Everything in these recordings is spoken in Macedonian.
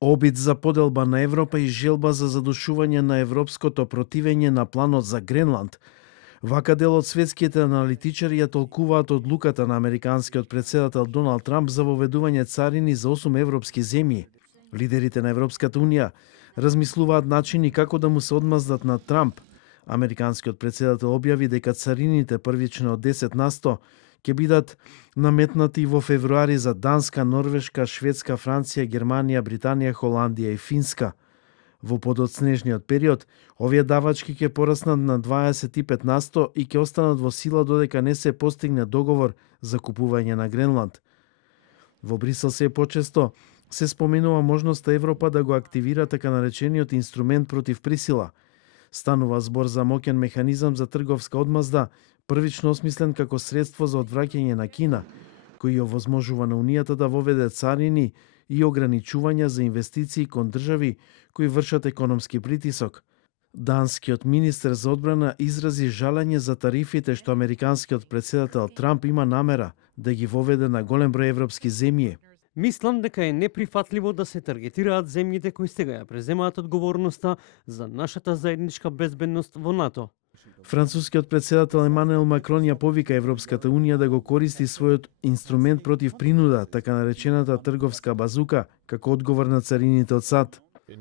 Обид за поделба на Европа и желба за задушување на европското противење на планот за Гренланд. Вака дел од светските аналитичари ја толкуваат одлуката на американскиот председател Доналд Трамп за воведување царини за 8 европски земји. Лидерите на Европската унија размислуваат начини како да му се одмаздат на Трамп. Американскиот председател објави дека царините првично од 10% ќе бидат наметнати во февруари за Данска, Норвешка, Шведска, Франција, Германија, Британија, Холандија и Финска. Во подоцнежниот период, овие давачки ќе пораснат на 25% и ќе останат во сила додека не се постигне договор за купување на Гренланд. Во Брисел се почесто се споменува можноста Европа да го активира така наречениот инструмент против присила. Станува збор за моќен механизам за трговска одмазда, првично осмислен како средство за одвраќање на Кина, кој овозможува на Унијата да воведе царини и ограничувања за инвестиции кон држави кои вршат економски притисок. Данскиот министер за одбрана изрази жалење за тарифите што американскиот председател Трамп има намера да ги воведе на голем број европски земји. Мислам дека е неприфатливо да се таргетираат земјите кои сега ја преземаат одговорноста за нашата заедничка безбедност во НАТО. Францускиот председател Емануел Макрон ја повика Европската унија да го користи својот инструмент против принуда, така наречената трговска базука, како одговор на царините од САД.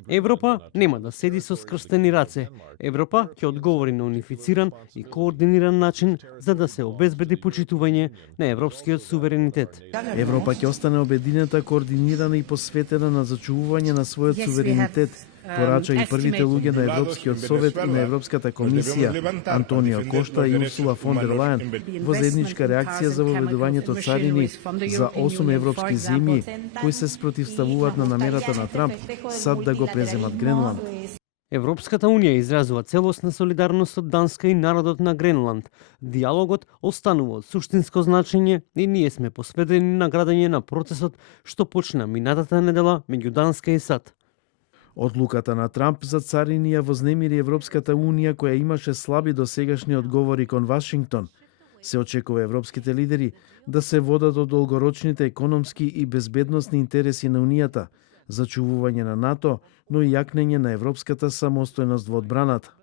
Европа нема да седи со скрстени раце. Европа ќе одговори на унифициран и координиран начин за да се обезбеди почитување на европскиот суверенитет. Европа ќе остане обединета, координирана и посветена на зачувување на својот суверенитет, порача и првите луѓе на Европскиот совет и на Европската комисија, Антонио Кошта и Урсула фон дер Лајен, во заедничка реакција за воведувањето царини за 8 европски земји кои се спротивставуваат на намерата на Трамп САД да го преземат Гренланд. Европската унија изразува целосна солидарност од Данска и народот на Гренланд. Диалогот останува од суштинско значење и ние сме посветени на градење на процесот што почна минатата недела меѓу Данска и САД. Одлуката на Трамп за царини ја вознемири Европската унија која имаше слаби досегашни одговори кон Вашингтон. Се очекува европските лидери да се водат од долгорочните економски и безбедносни интереси на Унијата, зачувување на НАТО, но и јакнење на европската самостојност во одбраната.